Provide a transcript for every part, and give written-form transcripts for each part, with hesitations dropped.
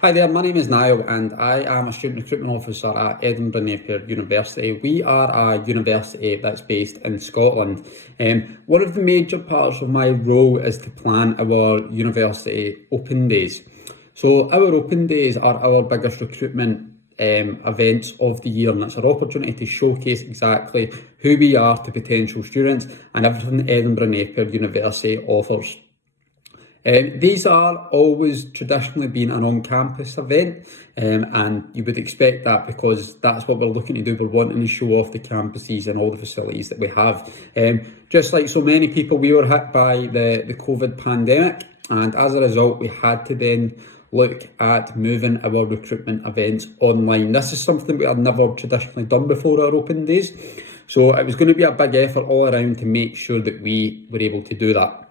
Hi there, my name is Niall and I am a student recruitment officer at Edinburgh Napier University. We are a university that's based in Scotland. One of the major parts of my role is to plan our university open days. So our open days are our biggest recruitment events of the year, and it's our opportunity to showcase exactly who we are to potential students and everything Edinburgh Napier University offers. These are always traditionally been an on-campus event, and you would expect that because that's what we're looking to do. We're wanting to show off the campuses and all the facilities that we have. Just like so many people, we were hit by the COVID pandemic, and as a result, we had to then look at moving our recruitment events online. This is something we had never traditionally done before our open days, so it was going to be a big effort all around to make sure that we were able to do that.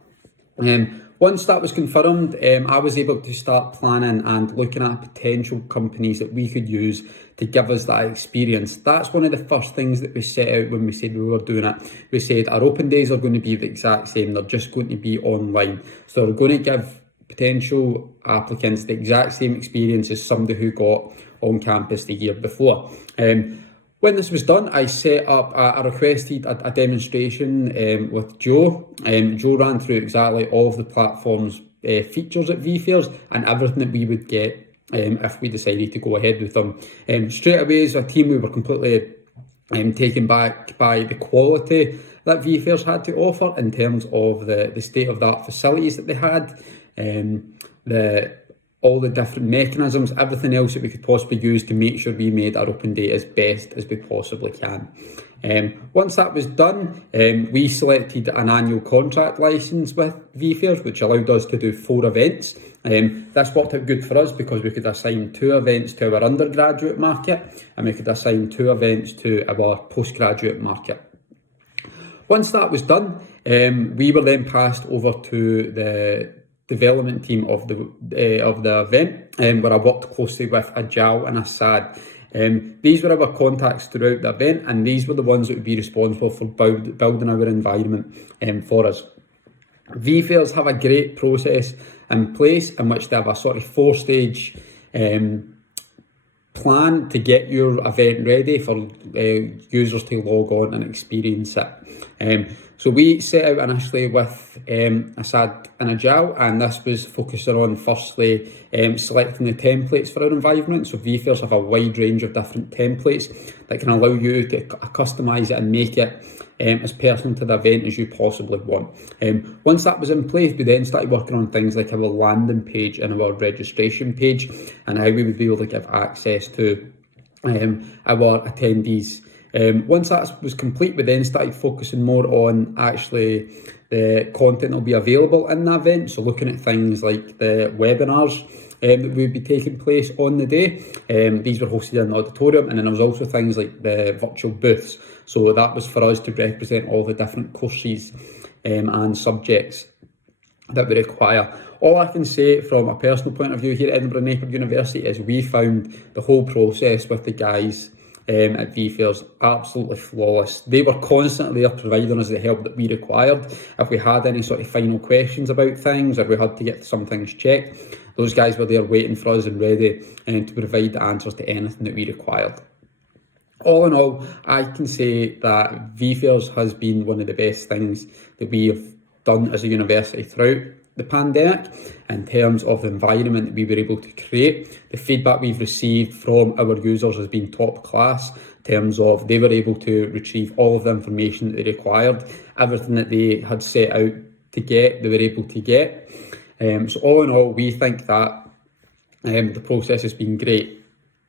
Once that was confirmed, I was able to start planning and looking at potential companies that we could use to give us that experience. That's one of the first things that we set out when we said we were doing it. We said our open days are going to be the exact same, they're just going to be online. So we're going to give potential applicants the exact same experience as somebody who got on campus the year before. When this was done, I set up, I requested a demonstration with Joe. Joe ran through exactly all of the platform's features at vFairs and everything that we would get if we decided to go ahead with them. Straight away as a team, we were completely taken back by the quality that vFairs had to offer in terms of the state-of-the-art facilities that they had, all the different mechanisms, everything else that we could possibly use to make sure we made our open day as best as we possibly can. Once that was done, we selected an annual contract licence with vFairs, which allowed us to do 4 events. This worked out good for us because we could assign 2 events to our undergraduate market and we could assign 2 events to our postgraduate market. Once that was done, we were then passed over to the development team of the event, where I worked closely with Ajal and Assad. These were our contacts throughout the event, and these were the ones that would be responsible for building our environment for us. vFairs have a great process in place in which they have a sort of 4-stage plan to get your event ready for users to log on and experience it. So we set out initially with Assad and Ajal, and this was focusing on firstly selecting the templates for our environment. So vFairs have a wide range of different templates that can allow you to customise it and make it as personal to the event as you possibly want. Once that was in place, we then started working on things like our landing page and our registration page and how we would be able to give access to our attendees. Once that was complete, we then started focusing more on actually the content that will be available in the event. So looking at things like the webinars that would be taking place on the day. These were hosted in the auditorium, and then there was also things like the virtual booths. So that was for us to represent all the different courses and subjects that we require. All I can say from a personal point of view here at Edinburgh Napier University is we found the whole process with the guys at vFairs absolutely flawless. They were constantly there providing us the help that we required. If we had any sort of final questions about things or we had to get some things checked, those guys were there waiting for us and ready to provide the answers to anything that we required. All in all, I can say that vFairs has been one of the best things that we have done as a university throughout the pandemic in terms of the environment that we were able to create. The feedback we've received from our users has been top class in terms of they were able to retrieve all of the information that they required. Everything that they had set out to get, they were able to get. So all in all, we think that the process has been great.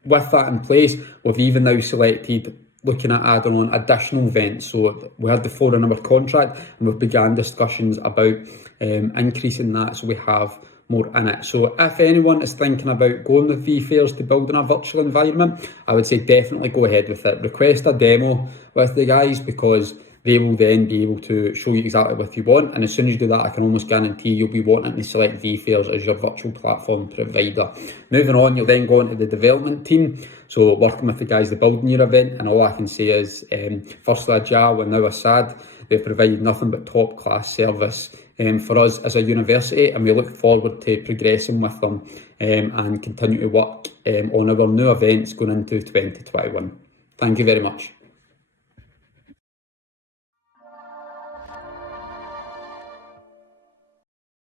With that in place, we've even now selected looking at adding on additional events. So we had the 4 in our contract and we've began discussions about increasing that so we have more in it. So if anyone is thinking about going with vFairs to build in a virtual environment, I would say definitely go ahead with it. Request a demo with the guys because they will then be able to show you exactly what you want, and as soon as you do that, I can almost guarantee you'll be wanting to select vFairs as your virtual platform provider. Moving on, you'll then go into the development team, so working with the guys that building your event, and all I can say is firstly Ajal and now Assad, they've provided nothing but top class service for us as a university, and we look forward to progressing with them and continue to work on our new events going into 2021. Thank you very much.